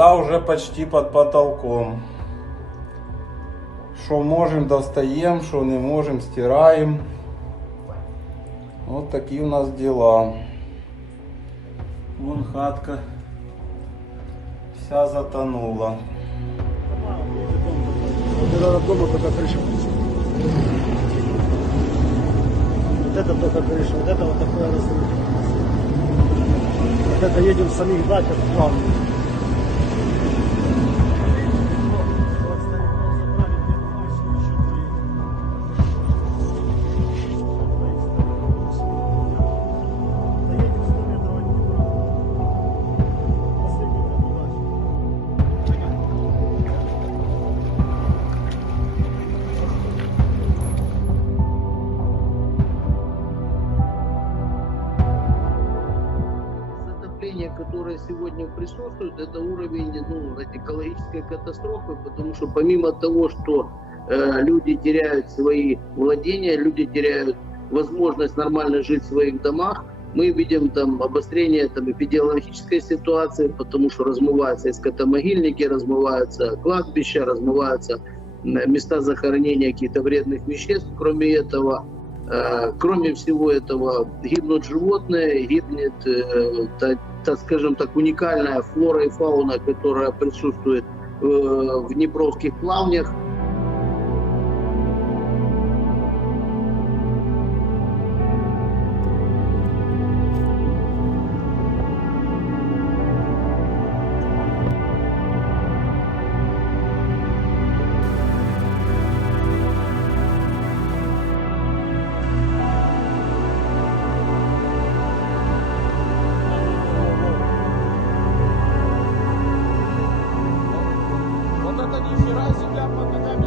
Вода уже почти под потолком. Что можем, достаем, что не можем, стираем. Вот такие у нас дела. Вон хатка вся затонула. Дома только крыша. Вот это только крыша, вот это вот такое разрыв. Вот это едем в самих дачах плавно. Которое сегодня присутствует, это уровень экологической катастрофы, потому что помимо того, что люди теряют свои владения, люди теряют возможность нормально жить в своих домах, мы видим там обострение эпидемиологической ситуации, потому что размываются и скотомогильники, размываются кладбища, размываются места захоронения каких-то вредных веществ. Кроме всего этого, гибнут животные, гибнет, скажем так, уникальная флора и фауна, которая присутствует в Днепровских плавнях. Вот это ни хера земля под ногами